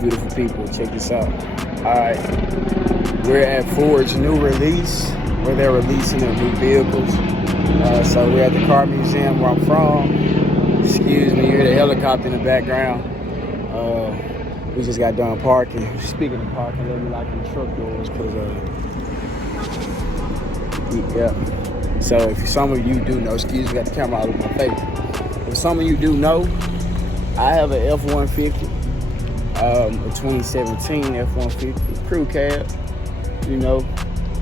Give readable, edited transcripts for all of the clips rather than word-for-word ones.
beautiful people. Check this out. Alright, we're at Ford's new release where they're releasing their new vehicles. So we're at the car museum where I'm from. Excuse me, you hear the helicopter in the background. We just got done parking. Speaking of parking, let me lock the truck doors because yeah. So if some of you do know, excuse me, got the camera all over my face. If some of you do know, I have an F-150, a 2017 F-150 crew cab. You know,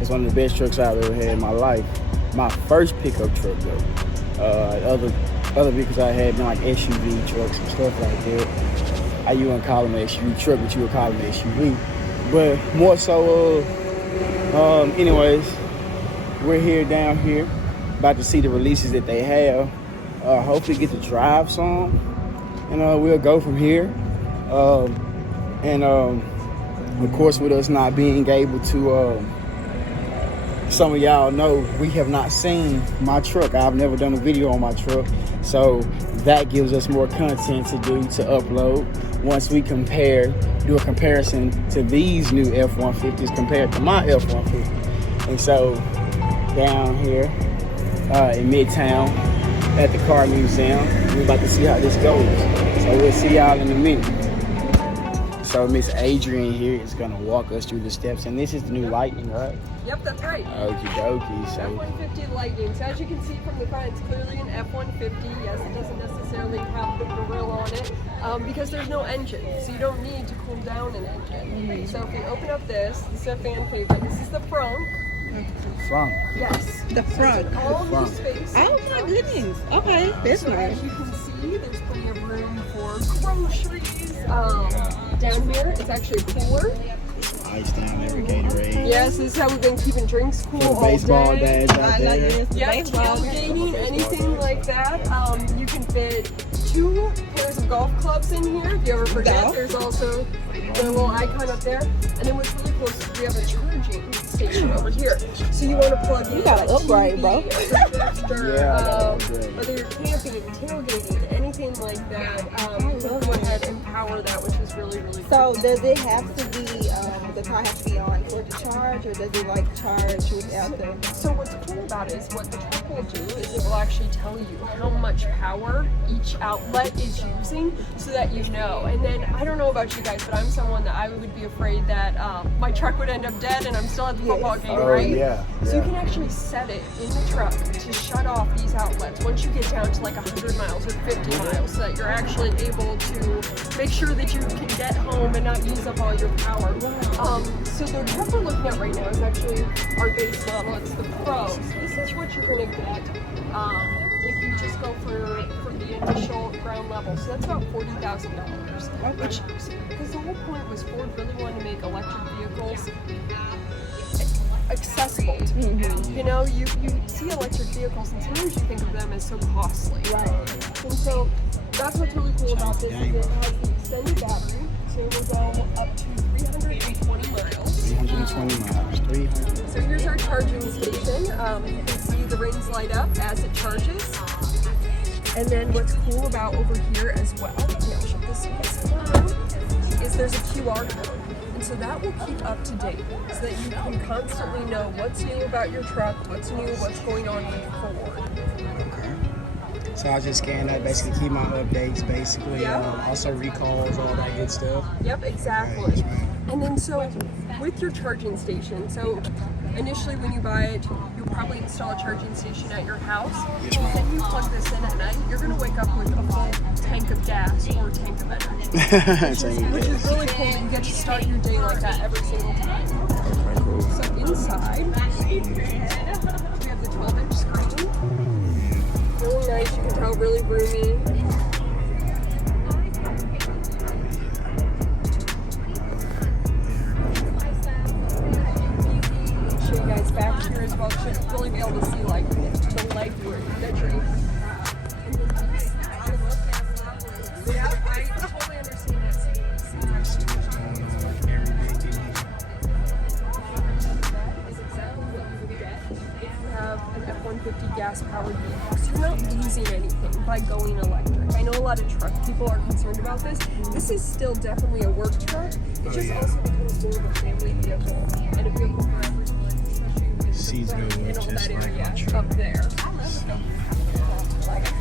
it's one of the best trucks I've ever had in my life. My first pickup truck though. Other vehicles I had been like SUV trucks and stuff like that. You wouldn't call them an SUV truck, but you would call them an SUV. But more so, anyways, we're here down here, about to see the releases that they have. Hopefully get to drive some, and we'll go from here. Of course, with us not being able to, some of y'all know we have not seen my truck. I've never done a video on my truck, so that gives us more content to do, to upload. Once we do a comparison to these new F-150s compared to my F-150. And so down here in Midtown at the car museum, we're about to see how this goes. So we'll see y'all in a minute. So Miss Adrian here is gonna walk us through the steps, and this is the new Lightning, right? Yep, that's right. Okie dokie. So F-150 Lightning. So as you can see from the front, it's clearly an F-150. Yes, it doesn't necessarily have the grill on it because there's no engine, so you don't need to cool down an engine. So if we open up this is a fan favorite. This is the front. Front. Yes. The front. All the space. Oh my goodness. Okay, that's so nice. As you can see, there's plenty of room for groceries. Down here, it's actually cooler. Ice down every Gatorade. Yes, this is how we've been keeping drinks cool For the all baseball day. days out there. Yeah, tailgating, anything like that. You can fit 2 pairs of golf clubs in here. If you ever forget, there's also the little icon up there. And then what's really cool is we have a charging station over here. So you want to plug in. You got an upgrade, bro. Whether you're camping, tailgating, anything like that, we'll go ahead and power that, which is really, really cool. So does it have to be, the car has to be on for it to charge, or does it like charge without the... So what's cool about it is what the truck will do is it will actually tell you how much power each outlet is using so that you know. And then, I don't know about you guys, but I'm someone that I would be afraid that my truck would end up dead and I'm still at the football game, right? Yeah. So you can actually set it in the truck to shut off these outlets once you get down to like 100 miles or 50 miles so that you're actually able to make sure that you can get home and not use up all your power. So the truck we're looking at right now is actually our base model. It's the Pro. So this is what you're going to get if you just go for the initial ground level. So that's about $40,000. Which, because the whole point was Ford really wanted to make electric vehicles accessible to people. You know, you see electric vehicles and sometimes you think of them as so costly. Right. And so that's what's really cool about this is it has the extended battery. So it will go up to 320 miles. 320 miles. 300. So here's our charging station. You can see the rings light up as it charges. And then what's cool about over here as well, I'll show this to you guys, is there's a QR code. And so that will keep up to date so that you can constantly know what's new about your truck, what's new, what's going on with Ford. Okay. So I just scan that, basically keep my updates, basically. Also recalls, all that good stuff. Yep, exactly. Right. And then so with your charging station, so initially when you buy it, you'll probably install a charging station at your house. Yes, ma'am. Then you plug this in at night, you're going to wake up with a full tank of gas or a tank of energy. which is really cool. You get to start your day like that every single time. So inside, we have the 12-inch screen. Really nice, you can tell, really roomy. Show you guys back here as well. Should really be able to see like the leg room that you're in. Yeah, I totally understand that. That is exactly what you would get if you have an F-150 gas gas powered vehicle. So you're not losing anything by going electric. I know a lot of truck people are concerned about this. This is still definitely a work truck. It just also becomes more of a family vehicle and a vehicle for everyone, especially with Seats the go front and up all just that like area my truck. up there.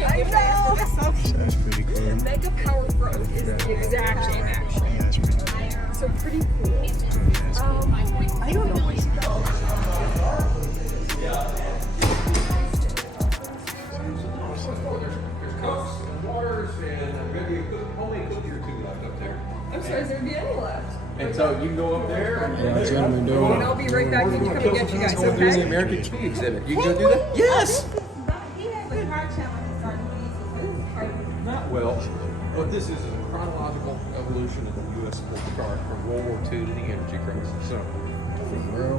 I know. That's pretty cool. The Mega Power Front is the exact same actually. Yeah, that's pretty cool. So pretty cool. I don't know what to go. There's Cokes and waters and maybe a homemade cookie or two left up there. I'm sorry, is there be any left? And so you can go up there and Gentlemen, doing And I'll be right back and come and get you guys, go do the okay? American Tree exhibit. You can go do that? Yes! He has a car challenge starting with Not well, but this is a chronological evolution of the U.S. sports car from World War II to the energy crisis. So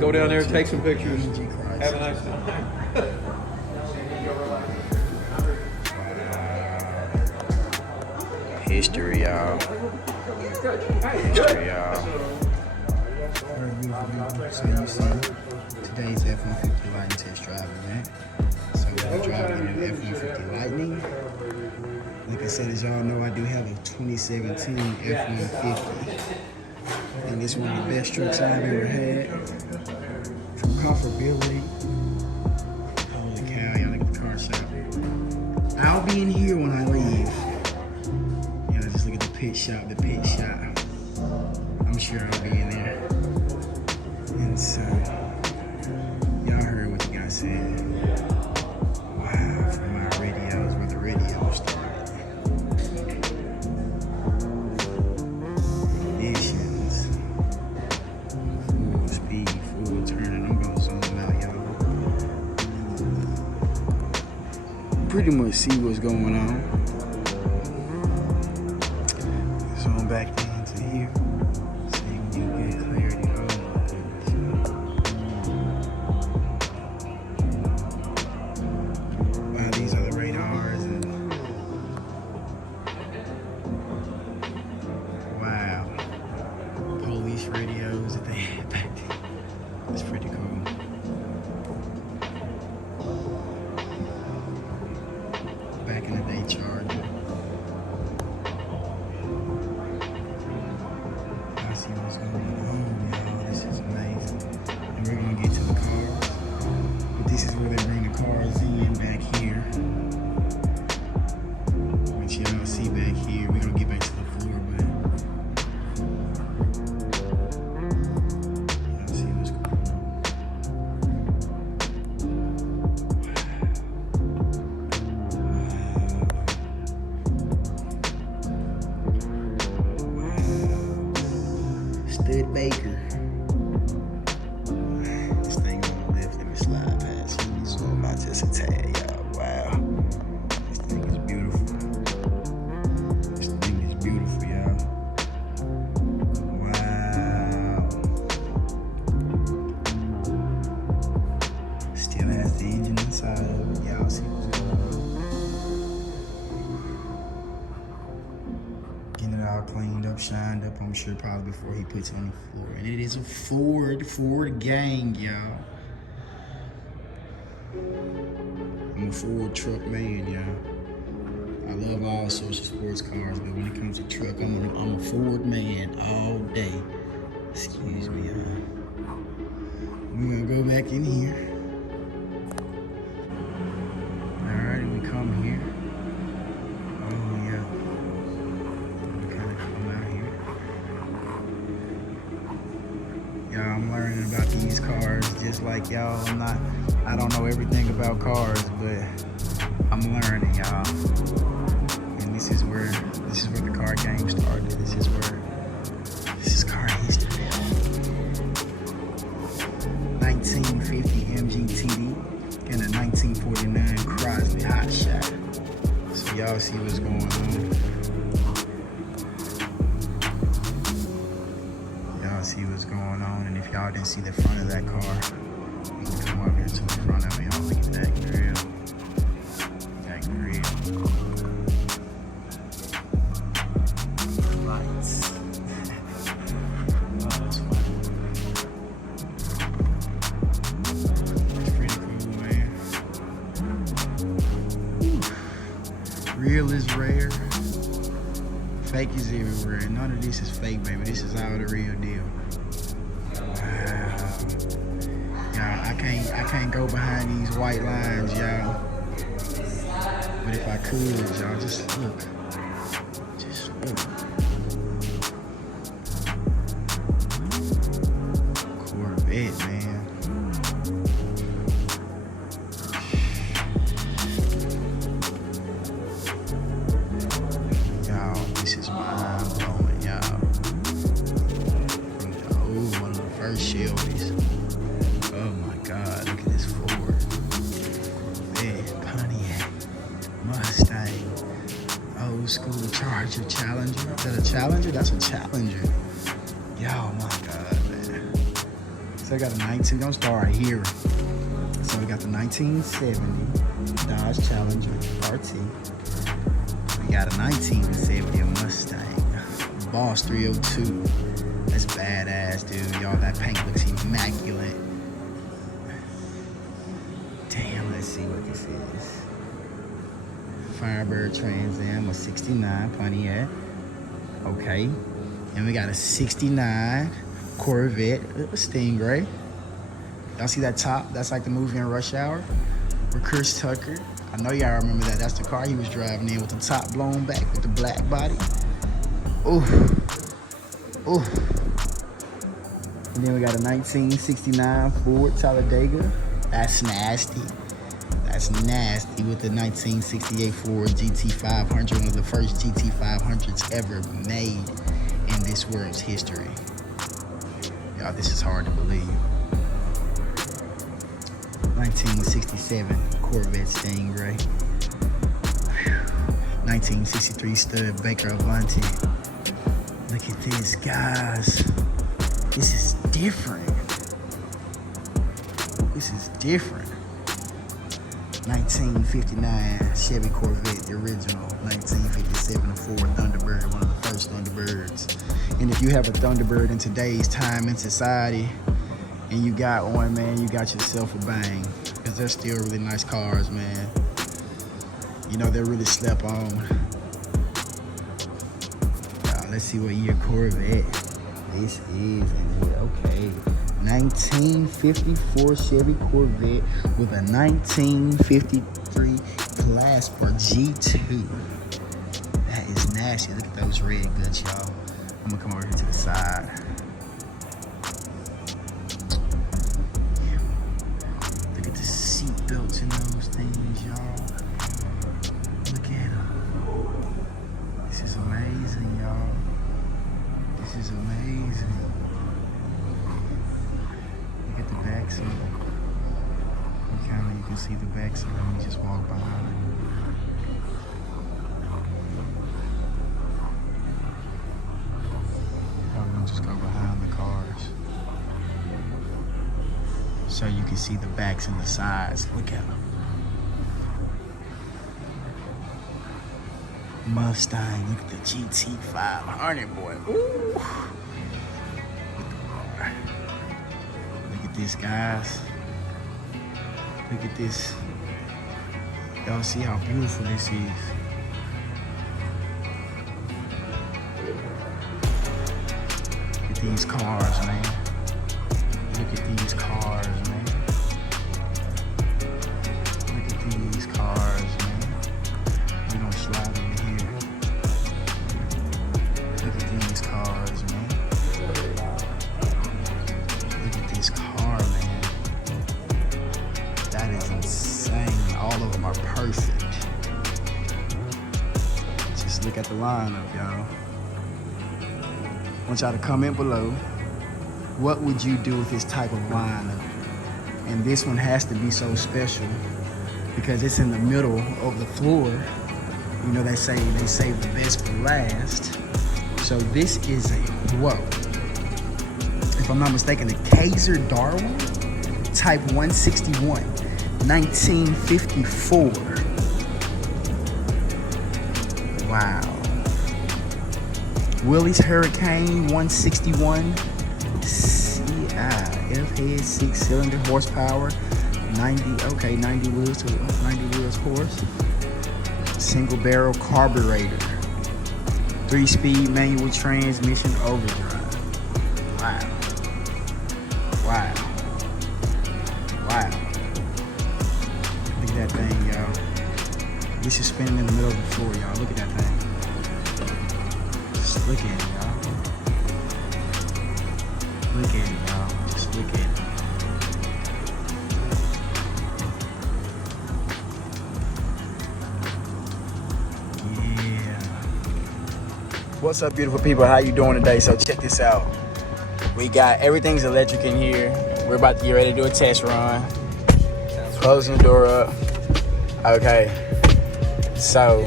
go down there, take some pictures, have a nice time. history, y'all. History, y'all. So you see, today's F150 Lightning test drive event. So we're driving the new F150 Lightning. Like I said, as y'all know, I do have a 2017 F150. And it's one of the best trucks I've ever had. From comfortability. Holy cow, y'all look at the car shop. I'll be in here when I leave. Y'all just look at the pit shop, I'm sure I'll be in there. And so, y'all heard what the guy said. Wow, from my radios, when the radio started. Ignitions. Full speed, full turning. I'm gonna zoom out, y'all. Pretty much see what's going on. Zoom back into here so you can get good clarity. Wow, these are the radars and wow, police radios that they had back then. That's pretty cool. Back in the day, charger. I see what's going on, y'all. This is amazing. And we're gonna get to the cars. But this is where they bring the cars in back here. Which y'all see back here. We're gonna get back to the floor, but y'all see what's going on. Stud Baker. This thing on the left, let me slide past you. So I'm about just a tad, y'all. Wow. This thing is beautiful. This thing is beautiful, y'all. Wow. Still has the engine inside of it. Y'all see what's going on. Getting it all cleaned up, shined up, I'm sure probably before he puts it on the floor. And it is a Ford gang, y'all. I'm a Ford truck man, y'all. I love all sorts of sports cars, but when it comes to truck, I'm a Ford man all day. Excuse me, y'all. We're gonna go back in here. Alright, we come here. Oh yeah. We kinda come out here. Y'all, I'm learning about these cars just like y'all. I don't know everything about cars, but I'm learning, y'all. And this is where the car game started. This is car history. 1950 MGTD and a 1949 Chrysler Hot Shot. So y'all see what's going on. Y'all see what's going on, and if y'all didn't see the front of that car, you can come up here to the front of it. Y'all look at that grill. That grill. Lights. Oh, that's funny. It's pretty cool, man. Real is rare. Fake is everywhere. None of this is fake, baby. This is all the real deal. Wow. Y'all, I can't go behind these white lines, y'all. But if I could, y'all, just look. Just look. Corvette, man. Y'all, this is mind blowing, y'all. One of the first Shelby's. Oh my God, look at this Ford. Corvette, Pontiac, Mustang, old school Charger, Challenger. Is that a Challenger? That's a Challenger. Y'all, my God, man. So I got a 19, don't start right here. So we got the 1970 Dodge Challenger RT. We got a 1970 Mustang, B.O.S. 302. That's badass, dude. Y'all, that paint looks immaculate. Damn, let's see what this is. Firebird Trans Am, a 69 Pontiac. Okay. And we got a 69 Corvette Stingray. Y'all see that top? That's like the movie in Rush Hour with Chris Tucker. I know y'all remember that. That's the car he was driving in with the top blown back with the black body. Ooh. Ooh. And then we got a 1969 Ford Talladega. That's nasty. That's nasty with the 1968 Ford GT500, one of the first GT500s ever made in this world's history. Y'all, this is hard to believe. 1967 Corvette Stingray. 1963 Stud Baker Avanti. Look at this, guys. This is different. This is different. 1959 Chevy Corvette, the original. 1957 Ford Thunderbird, one of the first Thunderbirds. And if you have a Thunderbird in today's time in society, and you got one, man, you got yourself a bang. Because they're still really nice cars, man. You know, they're really slept on. Let's see what year Corvette this is. Okay. 1954 Chevy Corvette with a 1953 Clasper G2. That is nasty. Look at those red guts, y'all. I'm gonna come over here to the side. Look at the seat belts in those things, y'all. Look at them. This is amazing, y'all. This is amazing. Look at the back seat. You can see the back seat. Let me just walk behind. I'm gonna just go behind the cars so you can see the backs and the sides. Look at them. Mustang, look at the GT500, boy. Ooh. Look at this, guys. Look at this. Y'all see how beautiful this is. Look at these cars, man. Look at these cars, man. Look at these cars, man. We're gonna slide over here. Look at these cars, man. Look at this car, man. That is insane. All of them are perfect. Just look at the lineup, y'all. I want y'all to comment below. What would you do with this type of lineup? And this one has to be so special because it's in the middle of the floor. You know, they say they save the best for last. So this is a, whoa. If I'm not mistaken, a Kaiser Darwin Type 161, 1954. Wow. Willys Hurricane 161 CI F-head 6-cylinder horsepower 90 wheels to 90 wheels horse. Single barrel carburetor. 3-speed manual transmission overdrive. Wow. Wow. Wow. Look at that thing, y'all. This is spinning in the middle of the floor, y'all. Look at that thing. Just look at it, y'all. Look at it, y'all. Just look at it. What's up, beautiful people? How you doing today? So check this out. We got everything's electric in here. We're about to get ready to do a test run. Closing the door up. Okay. So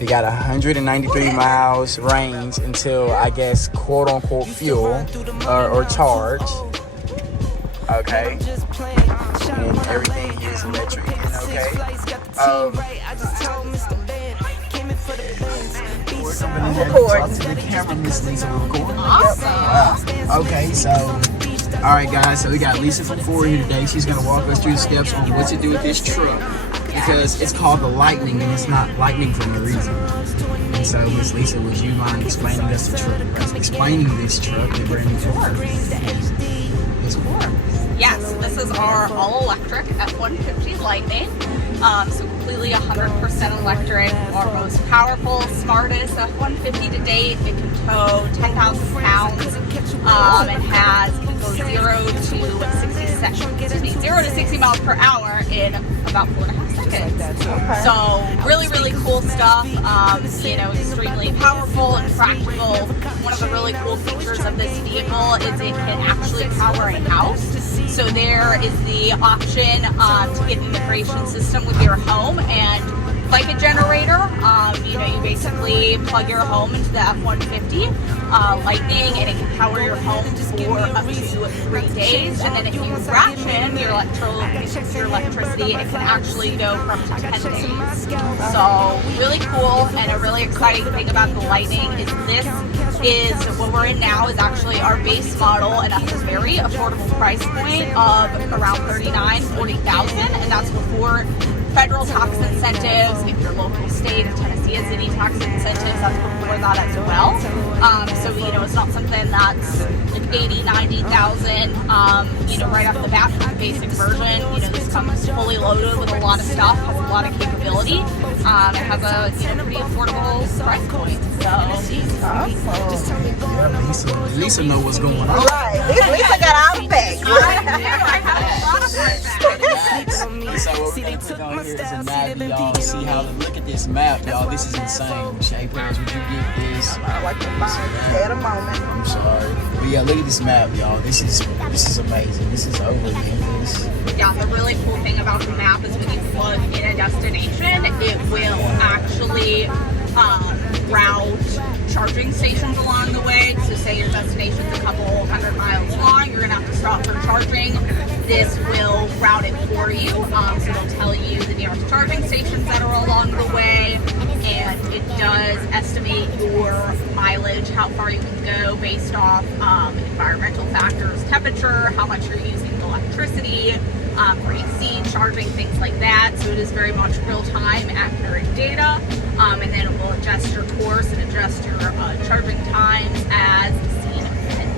we got 193 miles range until, I guess, quote unquote fuel or charge. Okay. And everything here is electric. Okay. The camera misleads a record. Awesome. Okay, so alright guys, so we got Lisa from Ford here today. She's gonna walk us through the steps on what to do with this truck. Because it's called the Lightning and it's not lightning for no reason. And so Miss Lisa, would you mind explaining us the truck? Explaining this truck and brand new truck. Yes, this is our all-electric F150 Lightning. So completely 100% electric, our most powerful, smartest F150 to date. It can tow 10,000 pounds. It can go 0 to 60 miles per hour in about 4.5 seconds. So really cool stuff. Extremely powerful and practical. One of the really cool features of this vehicle is it can actually power a house. So there is the option to get an integration system with your home, and like a generator, you basically plug your home into the F-150 Lightning, and it can power your home for up to 3 days. And then if you ration your electricity, it can actually go for up to 10 days. So really cool, and a really exciting thing about the Lightning is what we're in now is actually our base model, and that's a very affordable price point of around $39,000-$40,000, and that's before federal tax incentives. If your local state of Tennessee has any tax incentives, that's before that as well. So it's not something that's like $80,000-$90,000. Right off the bat from the basic version. This comes fully loaded with a lot of stuff, has a lot of capability. It has a pretty affordable price point. So Lisa know what's going on. Right. Lisa got our back. I have a lot of fun. So what we're gonna put on here is a map, y'all. See how? Look at this map, y'all. This is insane. Shay Players, would you get this? I like the fire. At a moment. I'm sorry, but yeah, look at this map, y'all. This is amazing. This is overly this. Yeah, the really cool thing about the map is when you plug in a destination, it will actually route charging stations along the way. So say your destination's a couple 100 miles long, you're gonna have to stop for charging. This will route it for you. So it'll tell you the nearest charging stations that are along the way, and it does estimate your mileage, how far you can go based off environmental factors, temperature, how much you're using electricity, for AC, charging, things like that. So it is very much real-time, accurate data, and then it will adjust your course and adjust your charging times as seen fit.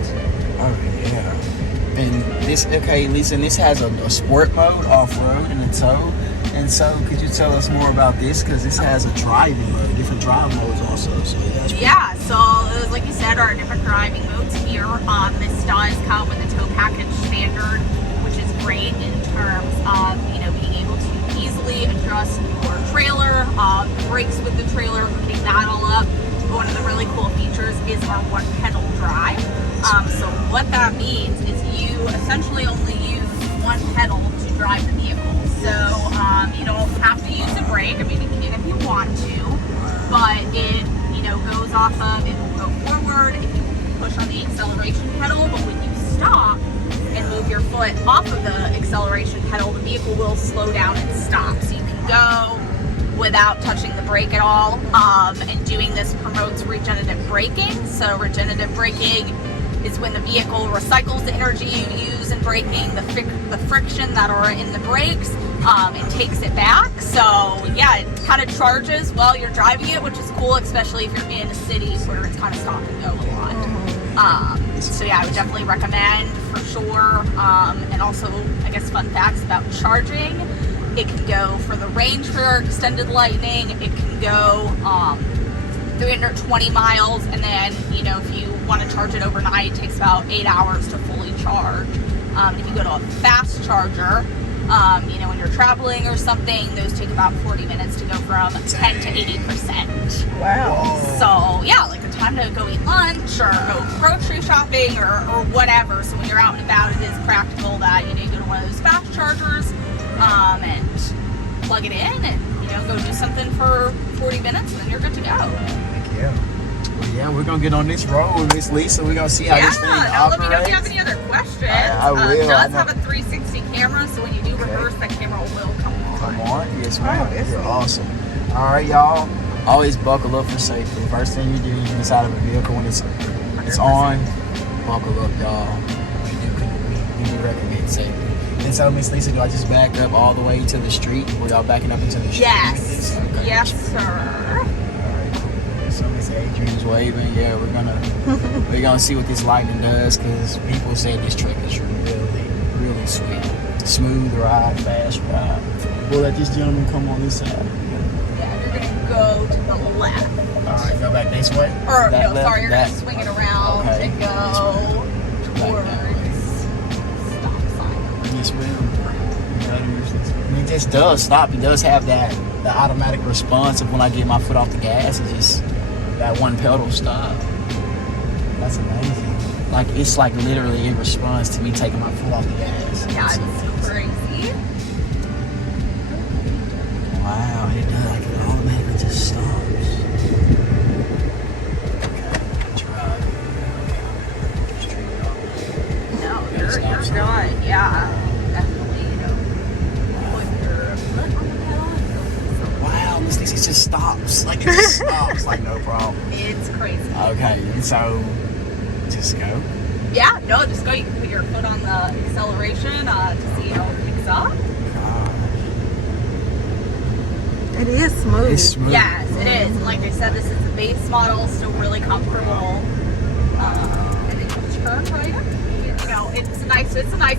Oh yeah. And this, okay, Lisa, and this has a sport mode, off-road, and a tow. And so, could you tell us more about this? Because this has a driving mode, different drive modes also. So yeah, so like you said, our different driving modes here. This does come with a tow package standard, which is great in terms of being able to easily adjust your trailer, brakes with the trailer, hooking that all up. One of the really cool features is our one pedal drive. So what that means is you essentially only use one pedal to drive the vehicle. So you don't have to use a brake. I mean, you can if you want to, but it goes off of, it will go forward if you push on the acceleration pedal, but when you stop and move your foot off of the acceleration pedal, the vehicle will slow down and stop. So you can go without touching the brake at all, and doing this promotes regenerative braking. So regenerative braking is when the vehicle recycles the energy you use in hand braking, the friction that are in the brakes, it takes it back. So yeah, it kind of charges while you're driving it, which is cool, especially if you're in a city where it's kind of stop and go a lot. So yeah, I would definitely recommend for sure. And also, I guess fun facts about charging. It can go for the range for extended lightning. It can go 320 miles, and then, you know, if you want to charge it overnight, it takes about 8 hours to fully charge. If you go to a fast charger, you know, when you're traveling or something, those take about 40 minutes to go from 10 to 80%. Wow. So yeah, like the time to go eat lunch or go grocery shopping or whatever. So when you're out and about, it is practical that, you know, you go to one of those fast chargers and plug it in and, you know, go do something for 40 minutes and then you're good to go. Yeah. Well, yeah, we're gonna get on this road, Miss Lisa. We're gonna see how this thing now operates. let me know if you have any other questions. I will. It does have a 360 camera, so when you do reverse, that camera will come on. Come on, yes ma'am. Oh, that's You're neat. awesome. All right, y'all. Always buckle up for safety. First thing you do, you get inside of a vehicle when it's on. Buckle up, y'all. We do recommend safety. And so, Miss Lisa, do I just back up all the way to the street? Were y'all backing up into the street? Yes. Okay. Yes, sir. So Miss Adrian's waving. Yeah, we're gonna see what this lightning does, because people say this truck is really sweet, smooth ride, fast ride. We'll let this gentleman come on this side. Yeah, you're gonna go to the left. All right, go back this way. Or That no, left, sorry, you're that- gonna swing it around Okay. and go towards stop sign. Yes, ma'am. I mean, this does stop. It does have the automatic response of when I get my foot off the gas. It's just that one pedal stop. That's amazing. Like, it's like literally it responds to me taking my foot off the gas. Yeah, it's super easy. Wow, it does. Like, it automatically just stops. Okay, drive. No, you're good. Yeah, definitely. You know, put your foot on the pedal. Wow, Miss Lisa, it just stops. Like, it just stops. Like, no problem. It's crazy. Okay, and so just go. Yeah, no, just go. You can put your foot on the acceleration to see how it picks up. It is smooth. It's smooth. Yes, it is. And like I said, this is the base model, still really comfortable. And it can turn right. You know, it's a nice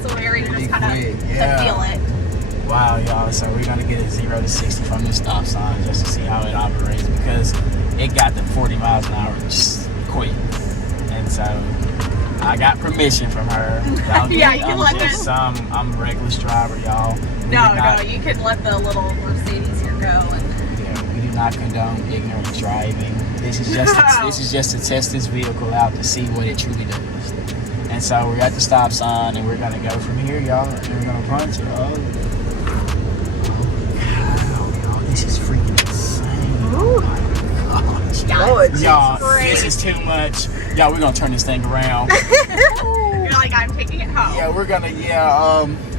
little area to just kind of Yeah. feel it. Wow, y'all. So we're gonna get a 0 to 60 from this stop sign just to see how it operates, because it got to 40 miles an hour just quick. And so I got permission from her. Yeah, you can let this. I'm a reckless driver, y'all. No, you can let the little Mercedes here go. And Yeah, we do not condone ignorant driving. This is just to test this vehicle out to see what it truly does. And so we're at the stop sign, and we're gonna go from here, y'all. And we're gonna punch it. Oh, wow, y'all, this is freaking insane. Oh my gosh. Lord, Y'all, great. this is too much. Y'all, we're gonna turn this thing around. you're like, I'm taking it home. Yeah, we're gonna,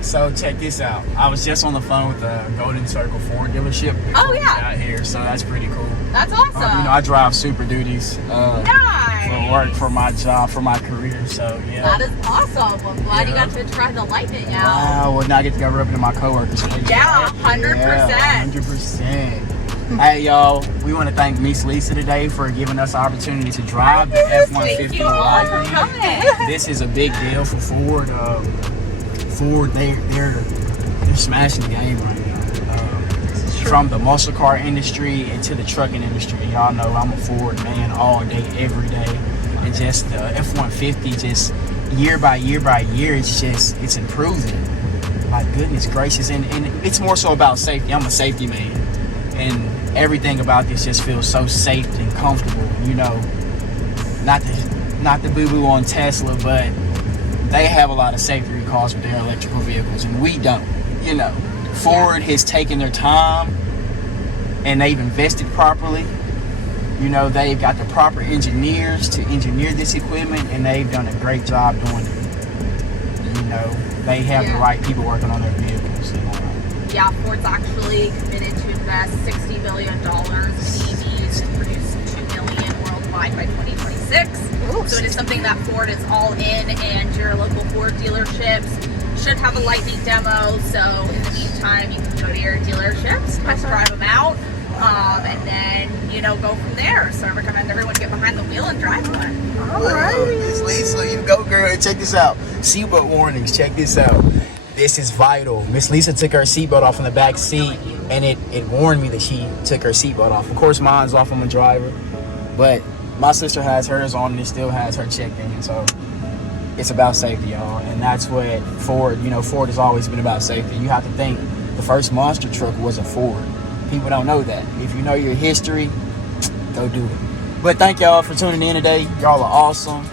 so check this out. I was just on the phone with the Golden Circle Ford dealership. Oh, yeah. Out here, so that's pretty cool. That's awesome. I drive Super Duties Nice. for work, for my job, for my career, so yeah. That is awesome. I'm glad you got to try the Lightning out. Wow, well, now I get to go rub it in my coworkers. Yeah, 100%. Yeah, 100%. Hey, y'all, we want to thank Miss Lisa today for giving us the opportunity to drive the Thank F-150 you all for Lightning. coming. This is a big deal for Ford. Ford, they're smashing the game right now. From the muscle car industry into the trucking industry. Y'all know I'm a Ford man all day, every day. And just the F-150, just year by year by year, it's improving. My goodness gracious. And it's more so about safety. I'm a safety man. And everything about this just feels so safe and comfortable. You know, not the boo-boo on Tesla, but they have a lot of safety recalls with their electrical vehicles, and we don't. You know, Ford has taken their time, and they've invested properly. You know, they've got the proper engineers to engineer this equipment, and they've done a great job doing it. You know, they have the right people working on their vehicles. Yeah, Ford's actually committed to invest $60 billion in EVs to produce 2 million worldwide certified by 2026. So it is something that Ford is all in, and your local Ford dealerships should have a Lightning demo. So in the meantime, you can go to your dealerships, test drive them out, and then, you know, go from there. So I recommend everyone get behind the wheel and drive one. All right, Miss Lisa, you go, girl. Check this out. Seatbelt warnings. Check this out. This is vital. Miss Lisa took her seatbelt off in the back seat, and it warned me that she took her seatbelt off. Of course, mine's off. I'm a driver, but my sister has hers on, and it still has her checked in. So it's about safety, y'all, and that's what Ford. You know, Ford has always been about safety. You have to think the first monster truck was a Ford. People don't know that. If you know your history, go do it. But thank y'all for tuning in today. Y'all are awesome.